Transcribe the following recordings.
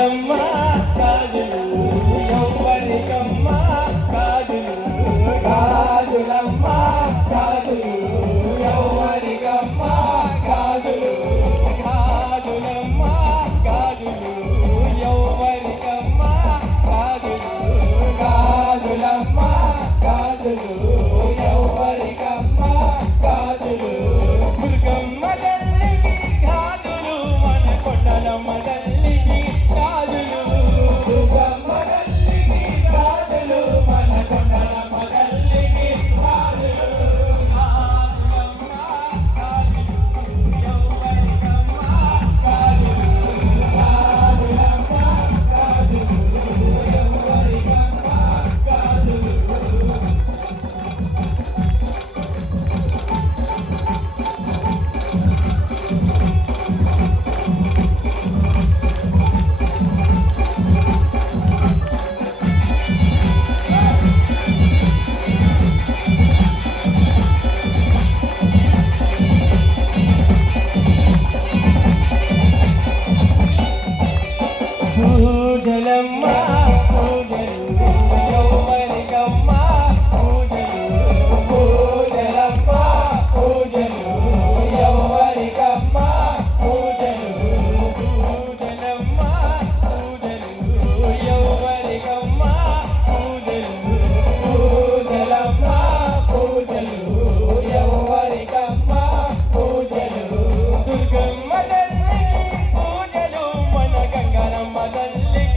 అమ్మ గాజులు ఎవ్వరికమ్మ గాజులు గాజులమ్మ గాజులు ఎవ్వరికమ్మ గాజులు గాజులమ్మ గాజులు ఎవ్వరికమ్మ గాజులు గాజులమ్మ గాజులు ఎవ్వరికమ్మ గాజులు దుర్గమ్మ తల్లికి గాజులు మన కొండలమ్మ తల్లికి గాజులు దుర్గమ్మ తల్లికి గాజులు మన కొండలమ్మ తల్లికి గాజులు గాజులమ్మ గాజులు ఎవ్వరికమ్మ గాజులు గాజులమ్మ గాజులు ఎవ్వరికమ్మ గాజులు పూజలమ్మ పూజలు ఎవ్వరికమ్మ పూజలు పూజలమ్మ పూజలు ఎవ్వరికమ్మ పూజలు పూజలమ్మ పూజలు ఎవ్వరికమ్మ పూజలు పూజలమ్మ పూజలు ఎవ్వరికమ్మ పూజలు దుర్గమ్మ తల్లికి పూజలు మన గంగరమ్మ తల్లికి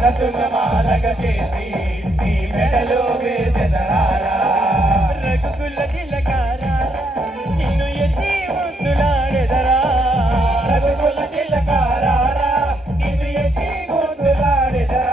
మనసును మాలక చేసి నీ మెడలో వేసెదరారా రఘుకుల తిలకారా నిన్ను ఎత్తి ముద్దులాడెదరా రఘుకుల తిలకారా నిన్ను ఎత్తి ముద్దులాడెదరా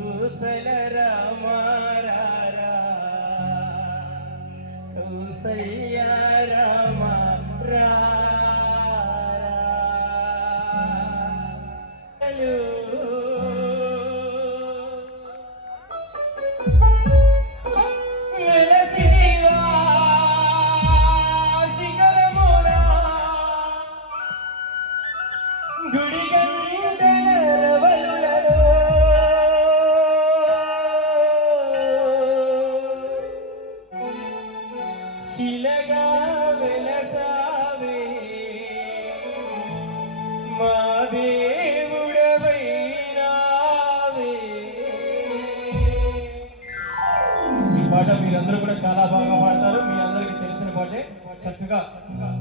కౌసల రామ కౌసల్య రామ శిలగా వెలసావే మా దేవుడవై రావే. ఈ పాట మీరందరూ కూడా చాలా బాగా పాడతారు. మీ అందరికీ తెలిసిన పాటే. చక్కగా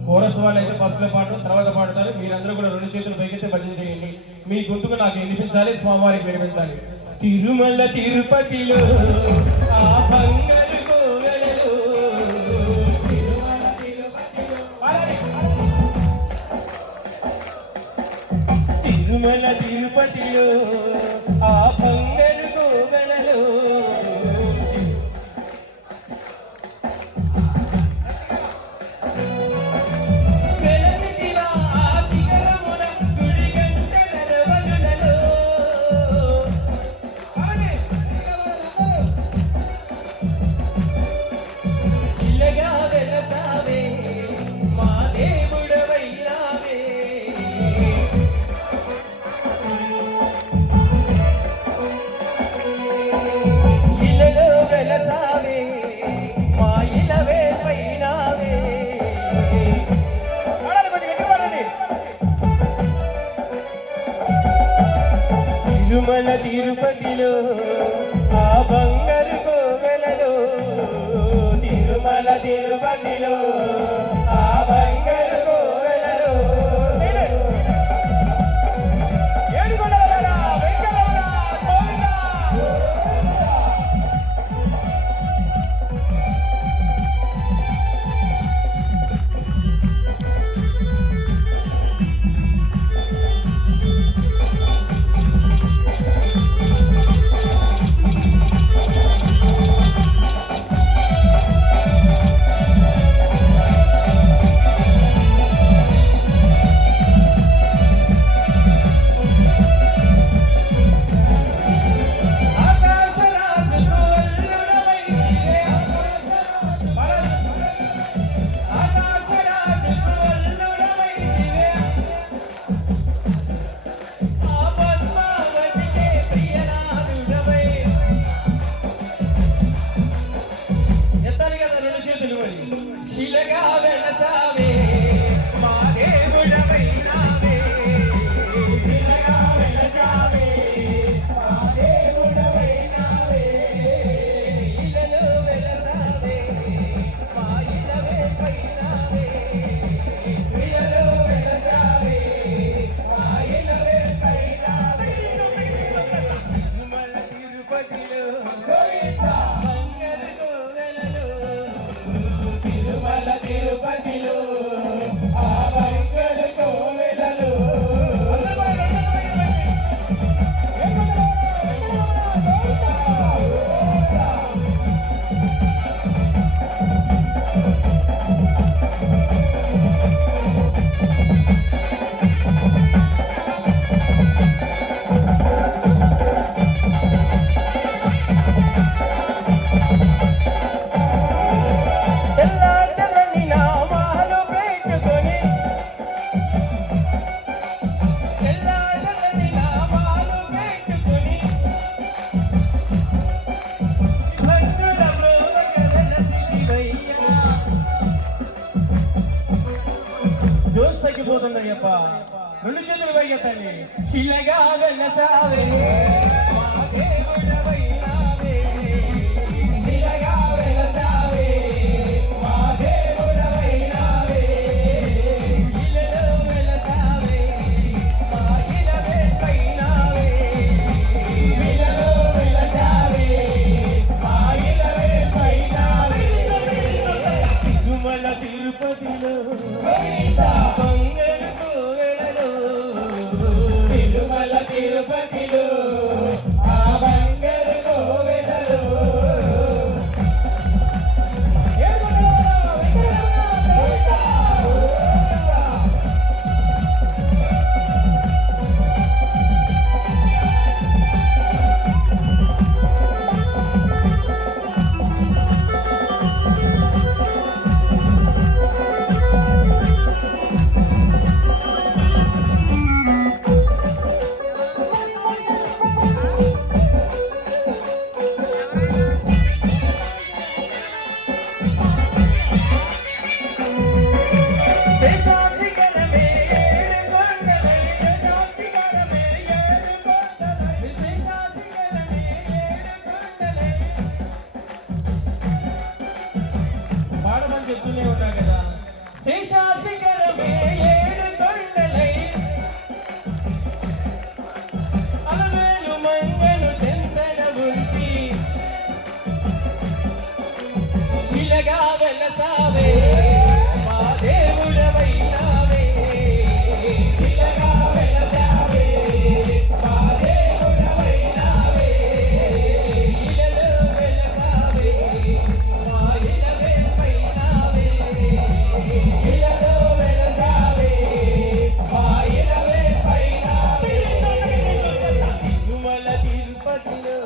కోరస్ వాళ్ళు అయితే ఫస్ట్ లో పాడతారు, తర్వాత పాడతారు. మీరందరూ కూడా రెండు చేతులు పైకెత్తే భజన చేయండి. మీ గొంతుకు నాకు వినిపించాలి, స్వామివారికి వినిపించాలి. తిరుమల తిరుపతిలో ఆ బంగారు కోవెలలో తిరుమల తిరుపతిలో ఆ బంగారు కోవెలలో మా దేవుడు తిరుమల తిరుపతిలో ఆ బంగారు కోవెలలో తిరుమల తిరుపతిలో ఆ బంగారు కోవెలలో ఏడుకొండలవాడా వెంకటరమణ గోవిందా. శిలగా వెలసావే మా దేవుడవైనావే శిలగా వెలసావే మా దేవుడవైనావే ఇలలో వెలసావే మా ఇలవే పైనావే ఇలలో వెలసావే మా ఇలవే పైనావే తిరుమల తిరుపతిలో గోవిందా బంగారు కోవెలలో తిరుమల తిరుపతిలో ఆ బంగారు కోవెలలో తెల్లని నామాలు పెట్టుకొని తెల్లని నామాలు పెట్టుకొని భక్తుల వెలసివయ్యా జోసగిపోతుందయ్యప్ప రెండు చేతులు పైకెత్తండి శిలగా వెలసావే మా దేవుడవైనావే శిలగా వెలసావే మా దేవుడవైనావే ఇలలో వెలసావే మా ఇలవే పైనావే ఇలలో వెలసావే మా ఇలవే పైనావే తిరుమల తిరుపతిలో బంగారు కోవెలలో తిరుమల తిరుపతిలో ఆ బంగారు కోవెలలో పాడమని చెప్తూనే ఉన్నా కదా శేషాశిఖరమే ఏడు కొండలై అలవేలు మంగను చెందన ఉంచి శిలగా వెలసావే మా దేవుడవైనావే శిలగా వెలసావే మా దేవుడవైనావే ఇలలో వెలసావే మా ఇలవే పైనావే ఇలలో వెలసావే మా ఇలవే పైనావే తిరుమల తిరుపతిలో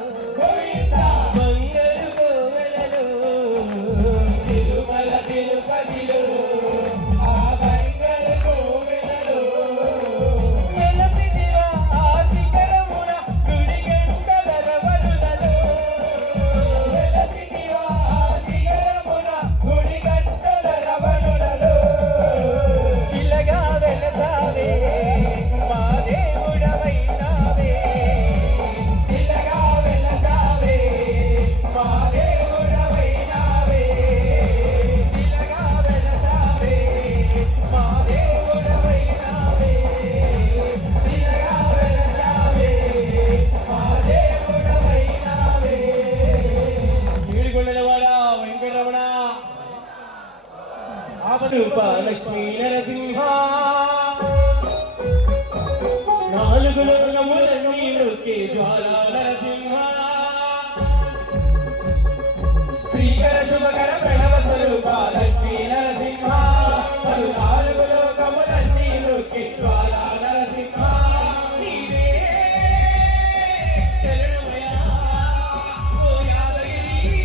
బంగారు కోవెలలో తిరుమల తిరుపతిలో స్వరూప లక్ష్మీ నరసింహ నాలుగు లోకములన్నీ నొక్కే జ్వాలా నరసింహ శ్రీకర శుభకర ప్రణవ స్వరూప లక్ష్మీ నరసింహ నాలుగు లోకములన్నీ నొక్కే జ్వాలా నరసింహ నీవే శరణమయ్యా ఓ యాదగిరి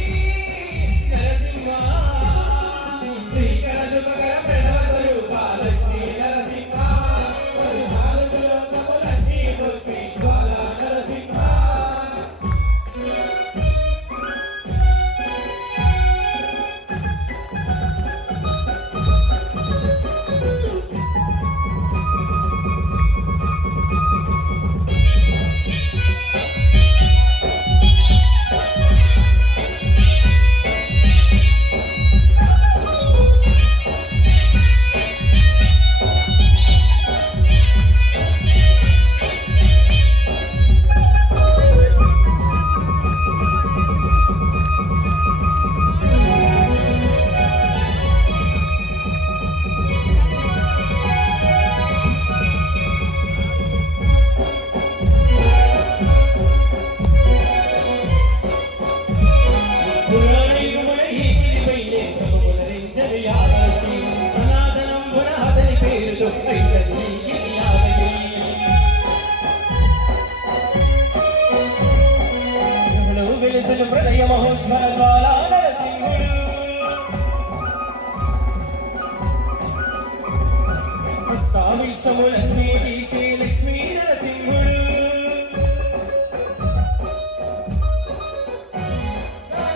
నరసింహ శ్రీకర శుభకర ప్రణవ స్వరూప లక్ష్మీ నరసింహ నాలుగు లోకములన్నీ నొక్కే జ్వాలా నరసింహ ప్రళయ మహోజ్వల జ్వాలా నరసింహుడు అష్టావిషములన్నీ తీర్చే లక్ష్మీ నరసింహుడు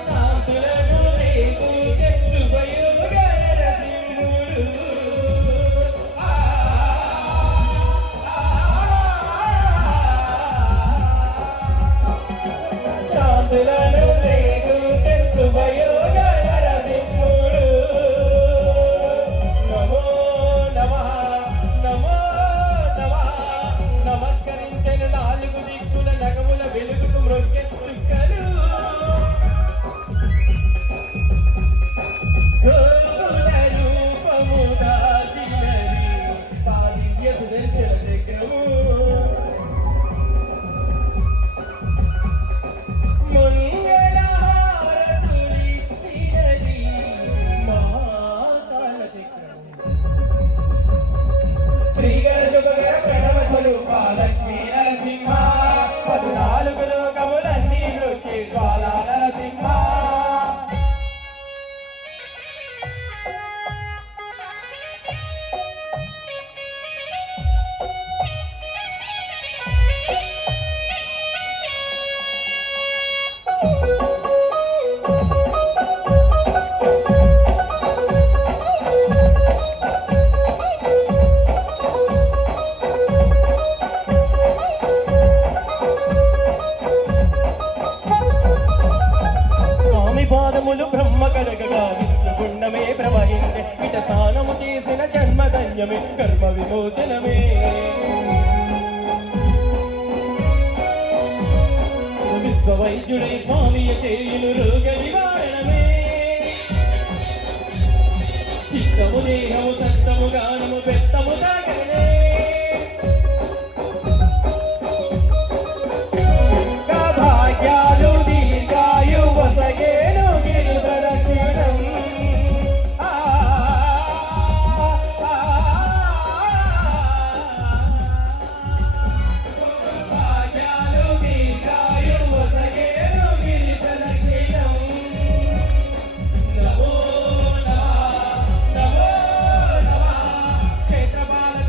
శాంతులను రేపు తెచ్చుబయోగ నరసింహుడు శాంతులను రేపు తెచ్చుబయోగ నరసింహుడు నమో నమః నమో నమః నమస్కరించెను నాలుగు దిక్కుల నగముల వెలుగుకు మ్రొక్కెత్తుకలు గోకుల రూపము దాచినది ఆ దివ్య సుదర్శన చక్రము శ్రీకర శుభకర ప్రణవ స్వరూప లక్ష్మీ నరసింహ పద్నాలుగు లోకములన్నీ నొక్కే జ్వాలా నరసింహ పాదములు బ్రహ్మ కడగగా విష్ణుగుండమే ప్రవహించే ఇట స్నానము చేసిన జన్మధన్యమే కర్మ విమోచనమే విశ్వవైద్యుడై స్వామి చేయును రోగ నివారణమే చిత్తము దేహము సత్తము గానము బెత్తము సాగనే భాగ్యాలు దీర్ఘాయు వసగేను గిరిప్రదక్షిణం భాగ్యాలు దీర్ఘాయు వసగేను గిరిప్రదక్షిణం నమో నమః నమో నమః క్షేత్రపాలక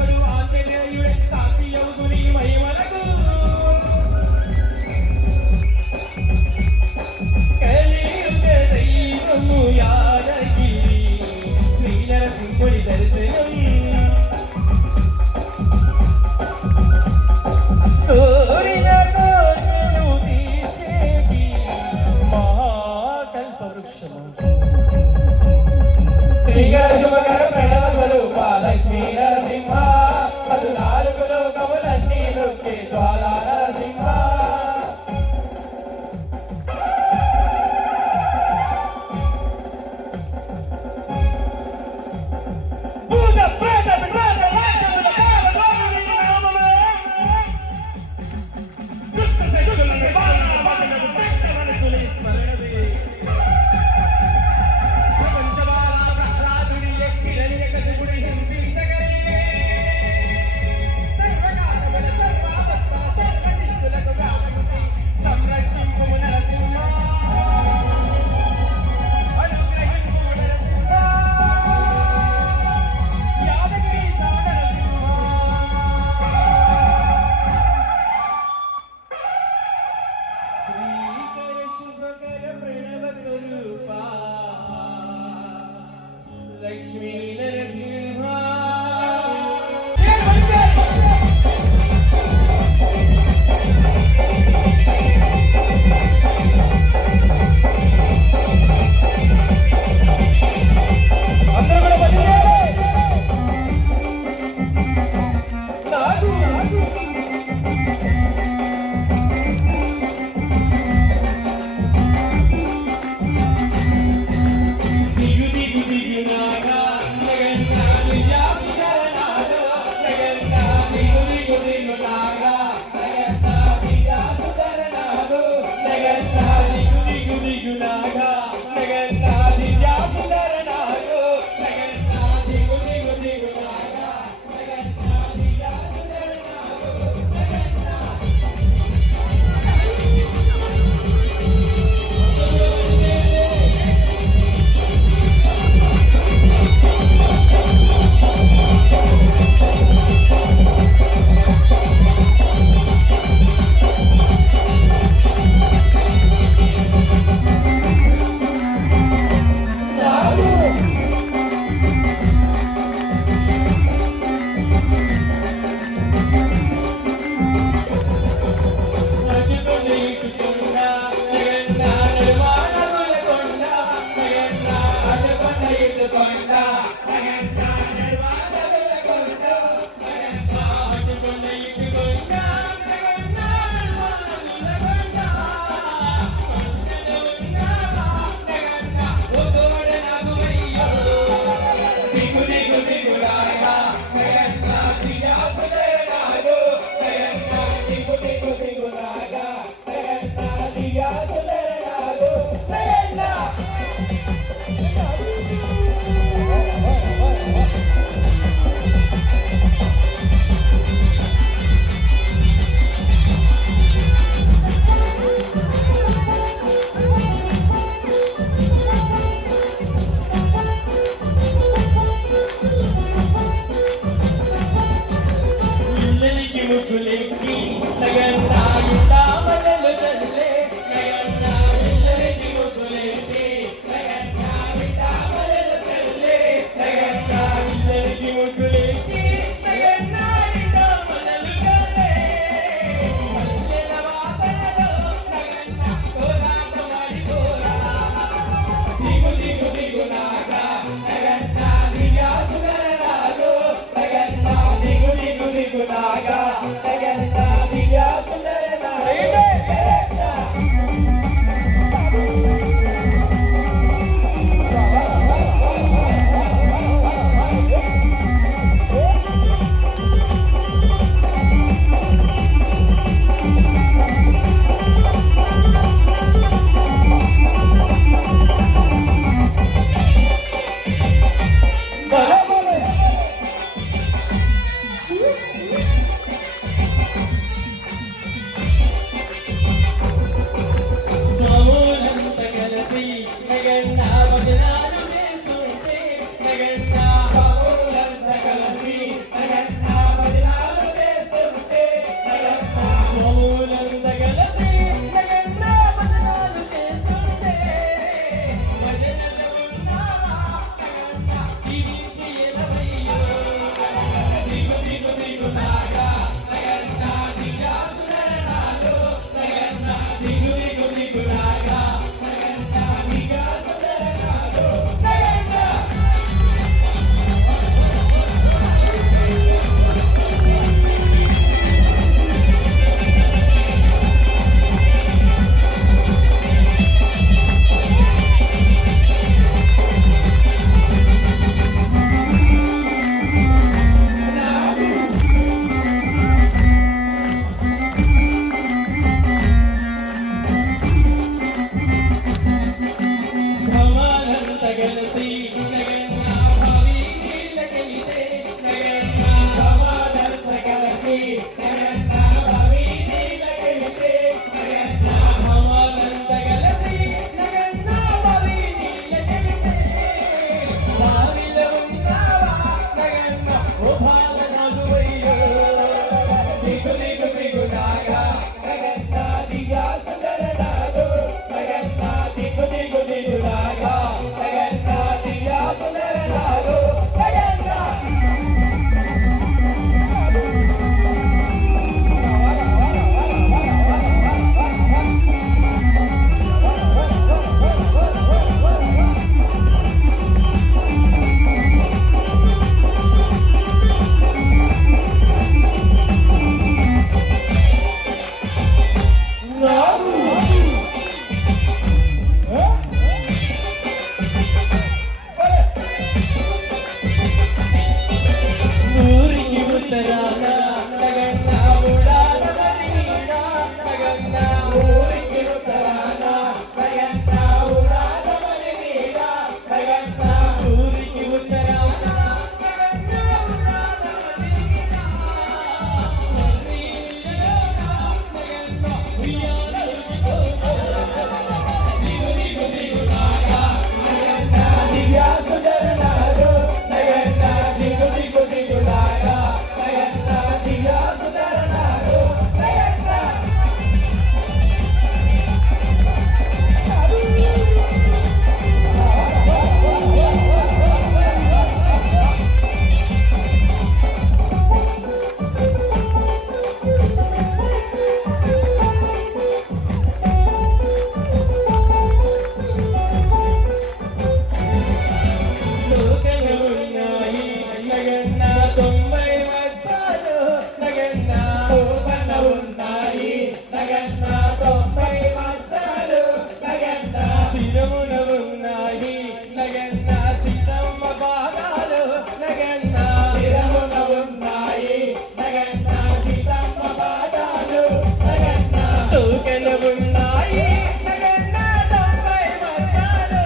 తొంభై వచ్చాలు నగన్న తోపన ఉన్నాయి నగన్న తొంభై వచ్చాలు నగన్న శిరమున ఉన్నాయి నగన్న సీతమ్మ పాదాలు నగన్న శిరమున ఉన్నాయి నగన్న సీతమ్మ పాదాలు నగన్న తూకెన ఉన్నాయి నగన్న తొంభై వచ్చాలు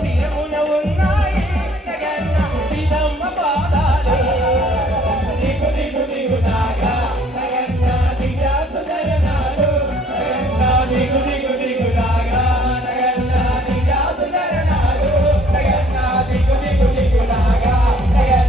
శిరమున ఉన్నాయి నగన్న సీతమ్మ పాదాలు దిగు దిగు దిగు నాగా నగన్న దిగాసు ధరణాలు నగన్న దిగు దిగు దిగు నాగా నగన్న దిగాసు ధరణాలు నగన్న దిగు దిగు దిగు నాగా నగన్న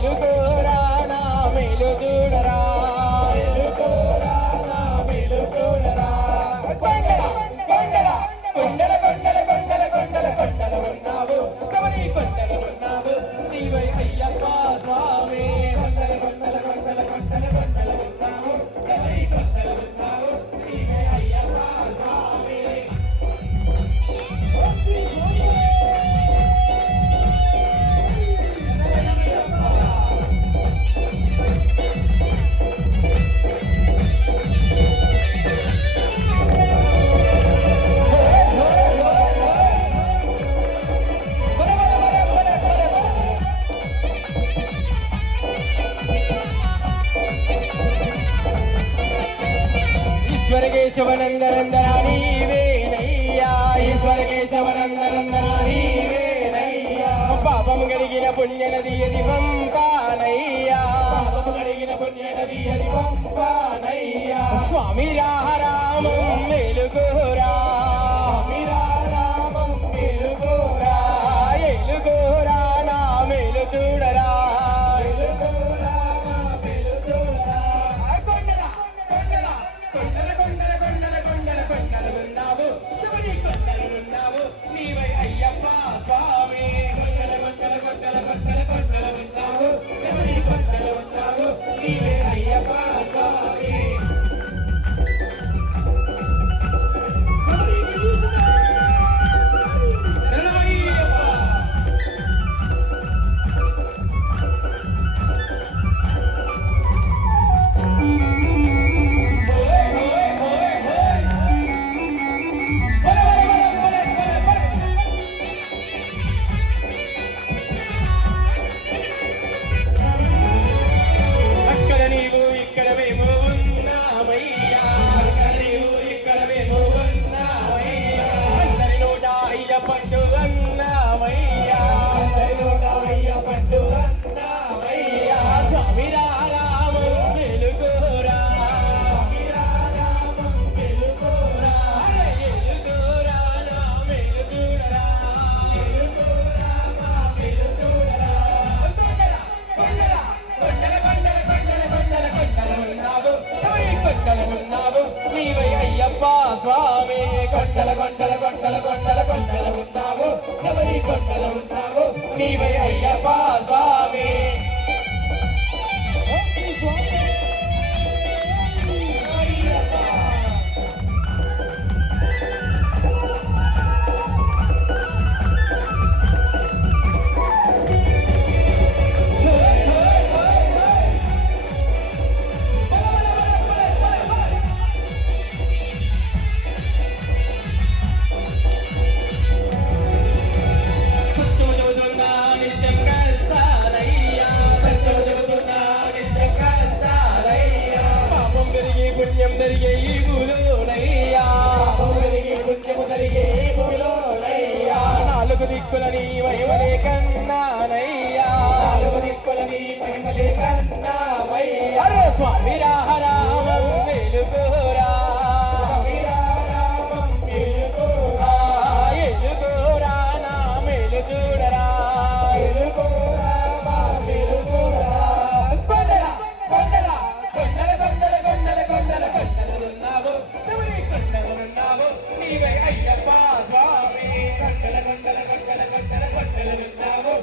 ఎలుగోరా నా మేలు చూడరా ఎలుగోరా నా మేలు చూడరా కొండల కొండల కొండల కొండల కొండల కొండల కొండల ఉన్నావు శబరి కొండల ఉన్నావు నీవై అయ్యప్ప స్వామి కొండల కొండల కొండల కొండల కొండల ఉన్నావు శబరి కొండల ఉన్నావు నీవై అయ్యప్ప స్వామి ఈశ్వర కేశవనందనందనా నీవేనయ్యా ఈశ్వర కేశవనందనందనా నీవేనయ్యా పాపం కలిగిన పుణ్యనది అది పంపానయ్యా పాపము కడిగిన పుణ్యనది అది పంపానయ్యా స్వామి రామం మేలుకోరా రామం మేలుకోరా ఎలుగోరా నా మేలు చూడరా ఎలుగోరా నా మేలు చూడరా కొండల కొండల కొండల కొండల కొండల కొండల కొండలున్నావు శబరి కొండలున్నావు నీవై అయ్యప్ప స్వామి కొండల కొండల కొండల కొండల కొండలున్నావు శబరి కొండలున్నావు నీవై అయ్యప్ప స్వామి అక్కడ నీవు ఇక్కడ మేము ఉన్నామయ్యా అక్కడ నీవు ఇక్కడ మేము ఉన్నామయ్యా అందరి నోట అయ్యప్పండు అన్నామయ్యా అందరి నోట అయ్యప్పండు అన్నామయ్యా స్వామి రామం మేలుకోరా రామం వెలుగోరా ఎలుగోరా నా మేలు చూడరా వెలుగోరా మా వెలుగోరా కొండల కొండల కొండల కొండల కొండల కొండల కొండలున్నావు శబరి కొండలున్నావు నీవై అయ్యప్ప స్వామి కొండల కొండల కొండల కొండల కొండల ఉన్నావు శబరి కొండల ఉన్నావు నీవై అయ్యప్ప స్వామి సత్యము చెబుతున్నా నిత్యం కల్సాలయ్యా సత్యము చెబుతున్నా నిత్యం కలుస్తారయ్యా పాపం పెరిగి పుణ్యం పెరిగే ఈ భూలోనయ్యా పాపము కలిగి పుణ్యము కలిగే భూమిలోనయ్యా నాలుగు దిక్కుల నీ మహిమలే కన్నానయ్యా నాలుగు దిక్కులని మహిమలే కన్నామయ్యా అరే స్వామి రామం మేలుకోరా రామం వెలుగోరా ఎలుగోరా నా మేలు చూడరా వెలుగోరా మా వెలుగోరా కొండల కొండల కొండల కొండల కొండల కొండల కొండలున్నావు శబరి కొండలున్నావు నీవై అయ్యప్ప స్వామి కొండల కొండల కొండల కొండల కొండలున్నావు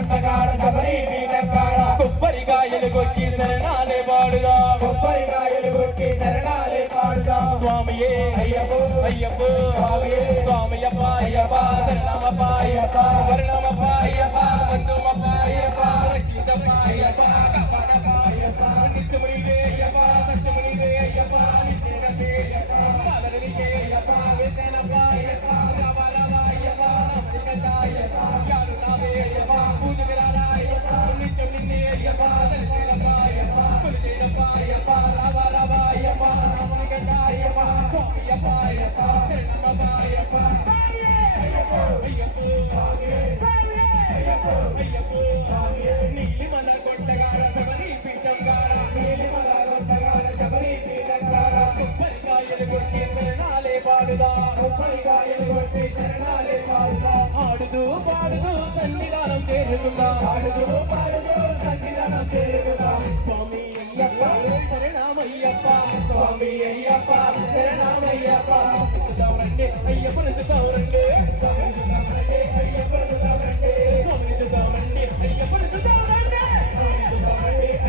కొండగాడ శబరి పీఠంగాడ కొబ్బరికాయలు కొట్టి శరణాలే పాడుదా కొబ్బరికాయలు కొట్టి శరణాలే పాడుదా స్వామియే అయ్యప్పో అయ్యప్ప స్వామియే స్వామియప్ప అయ్యప్ప శరణమప్ప అయ్యప్ప వర్ణమప్ప అయ్యప్ప బంధుమప్ప అయ్యప్ప రక్షితప్ప అయ్యప్ప కపటప్ప అయ్యప్ప నిత్యమునివే అయ్యప్ప సత్యమునివే అయ్యప్ప నిత్యనవే అయ్యప్ప బాలనికే అయ్యప్ప వేదనప్ప అయ్యప్ప రామరామ అయ్యప్ప అమరికత అయ్యప్ప యారునావే అయ్యప్ప పూజకరాల అయ్యప్ప నిత్యం నిన్నే అయ్యప్ప దర్శనప్ప అయ్యప్ప పులిచేనప్ప అయ్యప్ప రామరామ అయ్యప్ప అమరికత అయ్యప్ప స్వామియప్ప అయ్యప్ప శరణమప్ప అయ్యప్ప నీలిమల కొండగార శబరి పీఠంగార నీలిమల కొండగార శబరి పీఠంగార కొబ్బరికాయలు కొట్టి శరణాలే పాడుదా కొబ్బరికాయలు కొట్టి శరణాలే పాడుదా ఆడుతూ పాడుతూ సన్నిధానం చేరుతుందా ఆడుతూ పాడుతూ సన్నిధానం చేరుదా స్వామి అయ్యప్ప శరణమయ్యప్ప స్వామి అయ్యప్ప శరణమయ్యప్ప రండి అయ్యప్పను చూద్దామండి అయ్యప్ప స్వామిని చూద్దామండి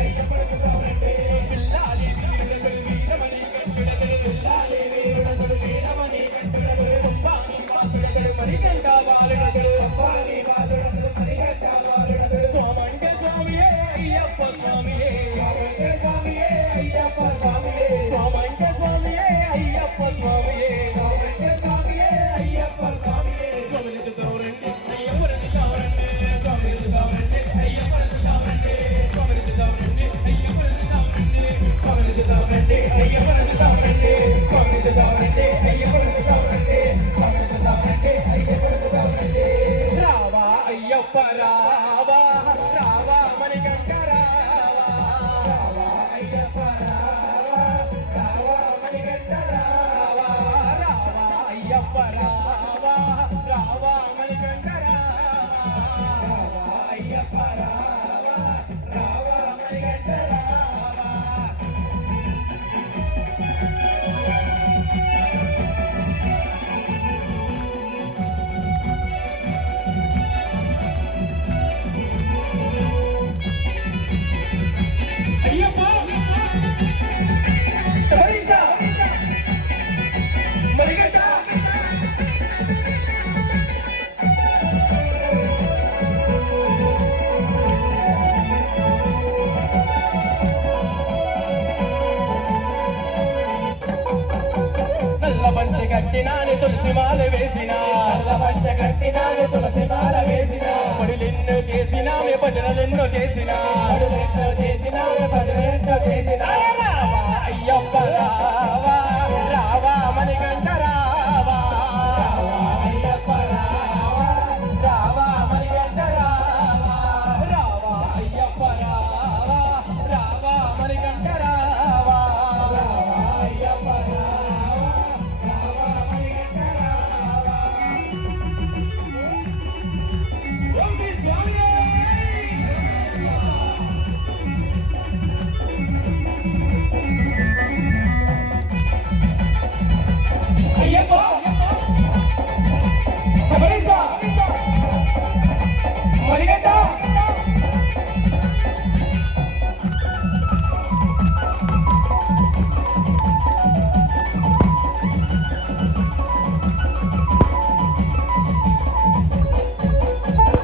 అయ్యప్పను చూద్దామండి పిల్లాలి వీరుడతడు వీరమణి కంఠుడతడు పిల్లాలి వీరుడతడు వీరమణి కంఠుడతడు పంపాని వాసుడతడు మరిగంట బాలుడతడు పంపాని వాసుడతడు మరిగంట బాలుడతడు స్వామంటే స్వామియే అయ్యప్ప స్వామియే స్వామియే అయ్యప్ప స్వామియే స్వామంటే స్వామియే అయ్యప్ప స్వామియే స్వామియే అయ్యప్ప స్వామియే స్వామిని చూద్దామండి అయ్యప్పను చూద్దామండి స్వామిని చూద్దామండి అయ్యప్పను చూద్దామండి స్వామిని చూద్దామండి అయ్యప్పను చూద్దామండి స్వామిని చూద్దామండి అయ్యప్పను చూద్దామండి స్వామిని చూద్దామండి అయ్యప్పను చూద్దామండి స్వామిని చూద్దామండి అయ్యప్పను చూద్దామండి రావా అయ్యప్ప రావా రావా మణికంఠ రావా రావా అయ్యప్ప రావా రావా మణికంఠ రావా రావా అయ్యప్ప రావా రావా మణికంఠ రావా రావా అయ్యప్ప రావా రావా మణికంఠ రావా అయ్యప్ప శబరీశ మణికంఠ నల్ల పంచె కట్టినాని తులసి మాల వేసినా నల్ల పంచ కట్టినాను తులసి మాల వేసిన పడులెన్నో చేసినామే భజనలెన్నో చేసినా అడుగెన్నో చేసినాను భజనెన్నో చేసిన రావా అయ్యప్ప రావా రావా మణికంఠ రావా రావా అయ్యప్ప రావా రావా మణికంఠ రావా రావా అయ్యప్ప రావా రావా మణికంఠ రావా రావా అయ్యప్ప రావా రావా మణికంఠ రావా స్వామి స్వామి అయ్యప్ప శబరీశ మణికంఠ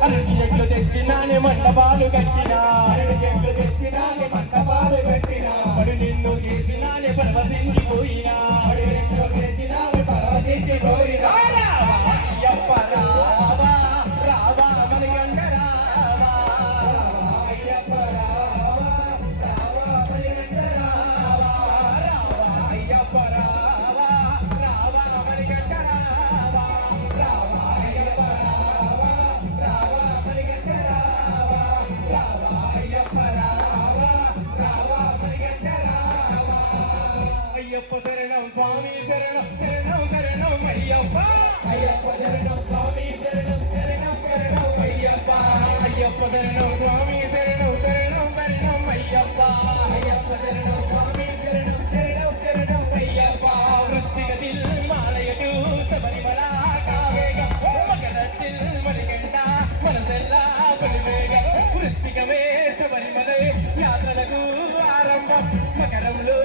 అరటి చెట్లు తెచ్చినానే మండపాలు కట్టినా అరటి చెట్లు తెచ్చినాని మంటపాలు పెట్టినా పడు నిన్ను చేసినానే పరవశించిపోయినా అడుగెన్నో చేసినాను పరవశించిపోయినా రావా అయ్యప్ప రావా రావా మణికంఠ రావా అయ్యప్ప రావా రావా మణికంఠ రావా రావా అయ్యప్ప రావా రావా మణికంఠ రావా రావా అయ్యప్ప రావా రావా మణికంఠ రావా రావా అయ్యప్ప రావా రావా మణికంఠ రావా అయ్యప్ప శరణం స్వామి శరణం శరణం శరణం అయ్యప్ప అయ్యప్ప శరణం స్వామి శరణం శరణం శరణం అయ్యప్ప అయ్యప్ప శరణం స్వామి శరణం శరణం శరణం అయ్యప్ప అయ్యప్ప శరణం స్వామి శరణం శరణం శరణం అయ్యప్ప వృచ్చికతిల్ మాలయటు శబరిమల కావేగ మగదచ్చిల్ మణికంఠ మనసెల్లా కొలివేగ మకరంలో